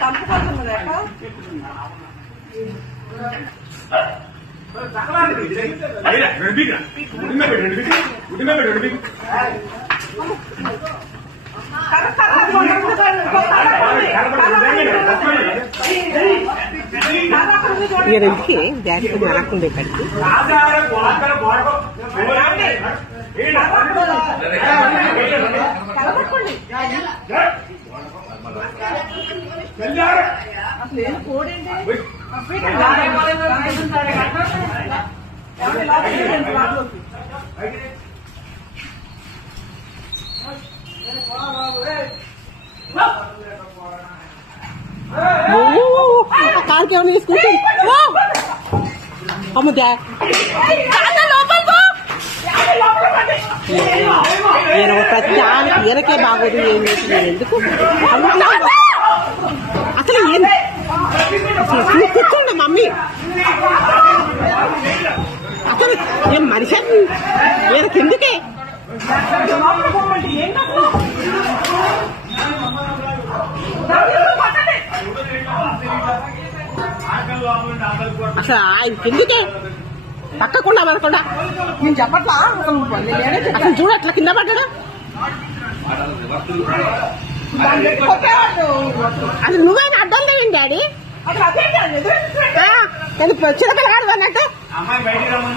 తంపుకొస్తున్నది అక్క కర్ర కర్ర కొడుకు కర్ర కొడుకు. కర్ర కొడుకు చూడండి. ఈయన ఇంటికి బ్యాగ్ అనకుండా ఇక్కడికి కర్ర పట్టుకోండి. అసలు ఏం కోడేంటి ఎవరి లోపలికి రండి, లోపలికి. కార్కి ఏమైనా తీసుకుంటే అమ్మ దా ఈయన ఒక దానికి ఈయనకే బాగోదు ఏం చేసి నేను ఎందుకు కూర్చోండి మమ్మీ. అసలు ఏం మనిషి? ఈయనకి ఎందుకే లోపలికి పోమంటే ఏం కాదు. దొంగలు పట్టండి. అసలు ఆయనకి ఎందుకే పక్కకుండా మనకుండా నేను చెప్పట్లా అసలు చూడు అట్లా కింద పడ్డాడు. అసలు నువ్వైనా అడ్డం లేవండి డాడీ. చిన్నపిల్లగాడు అన్నట్టు. అమ్మాయి బయటికి రమ్మని